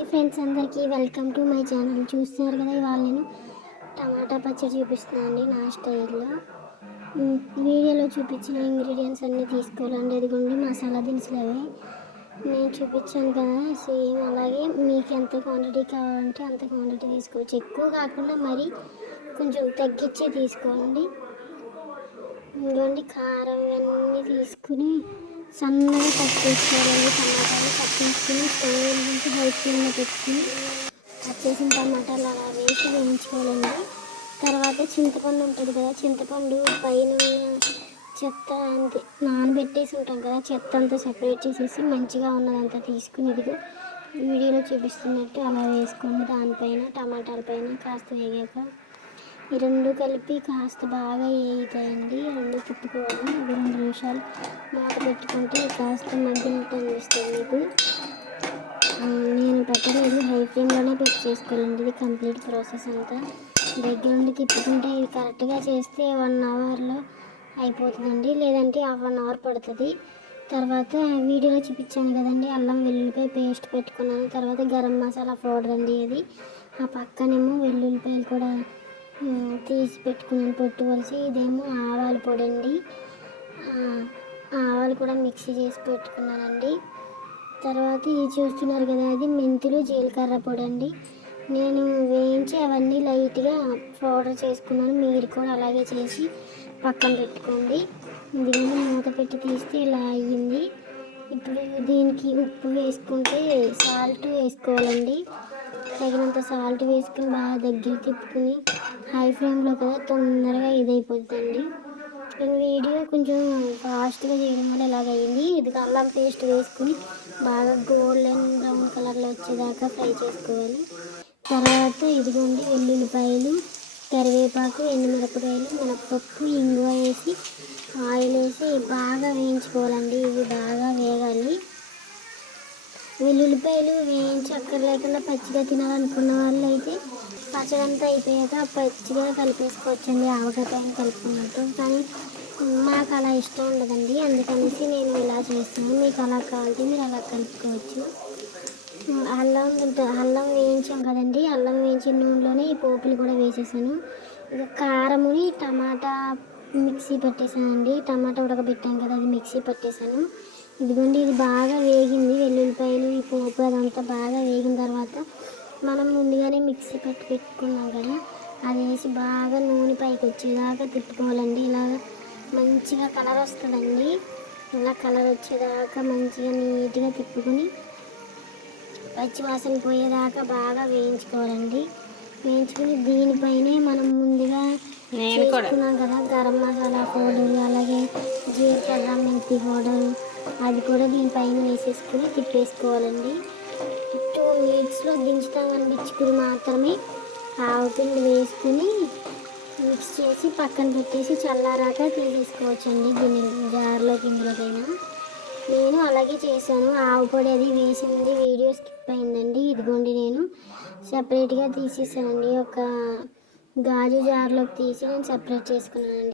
Hi friends, అందరికీ welcome to my channel. చూస్తున్నారు కదా, ఇవాళ నేను టమాటా పచ్చడి చూపిస్తున్నానండి నా స్టైల్లో. వీడియోలో చూపించిన ఇంగ్రీడియంట్స్ అన్నీ తీసుకోవాలండి. అదిగోండి మసాలా దినుసులు అవి నేను చూపించాను కదా, సేమ్ అలాగే మీకు ఎంత క్వాంటిటీ కావాలంటే అంత క్వాంటిటీ తీసుకోవచ్చు. ఎక్కువ కాకుండా మరి కొంచెం తగ్గించి తీసుకోండి. ఇదిగోండి కారం ఇవన్నీ తీసుకుని సన్నగా కట్ చేసుకోవాలండి. టమాటాలు కట్ చేసుకుని స్టవ్ నుంచి హై ఫ్లేమ్లో పెట్టుకుని కట్ చేసిన టమాటాలు అలా వేసి వేయించుకోవాలండి. తర్వాత చింతపండు ఉంటుంది కదా, చింతపండు పైన చెత్త అంతే నానబెట్టేసి ఉంటాం కదా, చెత్త అంతా సెపరేట్ చేసేసి మంచిగా ఉన్నదంతా తీసుకుని ఇదిగో వీడియోలో చూపిస్తున్నట్టు అలా వేసుకోండి. దానిపైన టమాటాల పైన కాస్త వేగాక ఈ రెండు కలిపి కాస్త బాగా వేగుతాయండి. రెండు తిప్పుకోవాలి. ఒక 2 నిమిషాలు మూత పెట్టుకుంటే కాస్త మగ్గినట్టు అనిపిస్తుంది మీకు. నేను పెట్టలేదు, హై ఫ్లేమ్లోనే పెట్టి చేసుకోవాలండి. ఇది కంప్లీట్ ప్రాసెస్ అంతా దగ్గర నుండి తిప్పుకుంటే ఇది కరెక్ట్గా చేస్తే 1 అవర్లో అయిపోతుందండి, లేదంటే 1/2 అవర్ పడుతుంది. తర్వాత వీడియోలో చూపించాను కదండి, అల్లం వెల్లుల్లిపాయ పేస్ట్ పెట్టుకున్నాను. తర్వాత గరం మసాలా పౌడర్ అండి అది. ఆ పక్కనేమో వెల్లుల్లిపాయలు కూడా తీసి పెట్టుకున్నాను పెట్టుకోవాల్సి. ఇదేమో ఆవాల పొడి అండి, ఆవాలు కూడా మిక్సీ చేసి పెట్టుకున్నానండి. తర్వాత ఇది చూస్తున్నారు కదా, అది మెంతులు జీలకర్ర పొడి అండి. నేను వేయించి అవన్నీ లైట్గా పౌడర్ చేసుకున్నాను. మీరు కూడా అలాగే చేసి పక్కన పెట్టుకోండి. ఎందుకంటే మూత పెట్టి తీస్తే ఇలా అయ్యింది. ఇప్పుడు దీనికి ఉప్పు వేసుకుంటే సాల్ట్ వేసుకోవాలండి. తగినంత సాల్ట్ వేసుకుని బాగా దగ్గర తిప్పుకుని హై ఫ్లేమ్లో కదా తొందరగా ఇదైపోతుందండి. నేను వీడియో కొంచెం ఫాస్ట్గా చేయడం వల్ల ఇలాగైంది. ఇది అల్లం పేస్ట్ వేసుకుని బాగా గోల్డెన్ బ్రౌన్ కలర్లో వచ్చేదాకా ఫ్రై చేసుకోవాలి. తర్వాత ఇదిగోండి వెల్లుల్లిపాయలు, కరివేపాకు, ఎండుమిరపకాయలు, మినపప్పు, ఇంగువ వేసి ఆయిల్ వేసి బాగా వేయించుకోవాలండి. ఇవి బాగా వేగాలి. వెల్లుల్లిపాయలు వేయించక్కర్లేకుండా పచ్చిగా తినాలనుకున్న వాళ్ళు అయితే పచ్చడి అంతా అయిపోయాక పచ్చిగా కలిపేసుకోవచ్చండి, ఆవకాయ పైన కలుపుకున్నట్టు. కానీ మాకు అలా ఇష్టం ఉండదండి, అందుకనేసి నేను ఇలా చేస్తాను. మీకు అలా కావాలంటే మీరు అలా కలుపుకోవచ్చు. అల్లం వేయించాం కదండి, అల్లం వేయించిన నూనెలోనే ఈ పోపులు కూడా వేసేసాను. ఇక కారముని టమాటా మిక్సీ పట్టేసానండి. టమాటా ఉడకబెట్టాం కదా, అది మిక్సీ పట్టేసాను. ఇదిగోండి ఇది బాగా వేగింది. వెల్లుల్లిపాయలు ఈ పోపు అదంతా బాగా వేగిన తర్వాత మనం ముందుగానే మిక్సీ పట్టి పెట్టుకున్నాం కదా, అది వేసి బాగా నూనె పైకి వచ్చేదాకా తిప్పుకోవాలండి. ఇలాగ మంచిగా కలర్ వస్తుందండి. ఇలా కలర్ వచ్చేదాకా మంచిగా నీట్గా తిప్పుకొని పచ్చివాసన పోయేదాకా బాగా వేయించుకోవాలండి. వేయించుకుని దీనిపైనే మనం ముందుగా చేసుకున్నాం కదా గరం మసాలా పౌడర్, అలాగే జీలకర్ర మెంతి పౌడర్, అది కూడా దీనిపైన వేసేసుకుని తిప్పేసుకోవాలండి. 2 మినిట్స్లో దించుతాం అనిపించుకుని మాత్రమే ఆవపిండి వేసుకుని మిక్స్ చేసి పక్కన పెట్టేసి చల్లారాక తీసేసుకోవచ్చండి. జార్లోకి ఇందులోకైనా నేను అలాగే చేశాను. ఆవు పొడి అది వేసింది వీడియో స్కిప్ అయిందండి. ఇదిగోండి నేను సపరేట్గా తీసేసానండి. ఒక గాజు జార్లోకి తీసి నేను సపరేట్ చేసుకున్నానండి.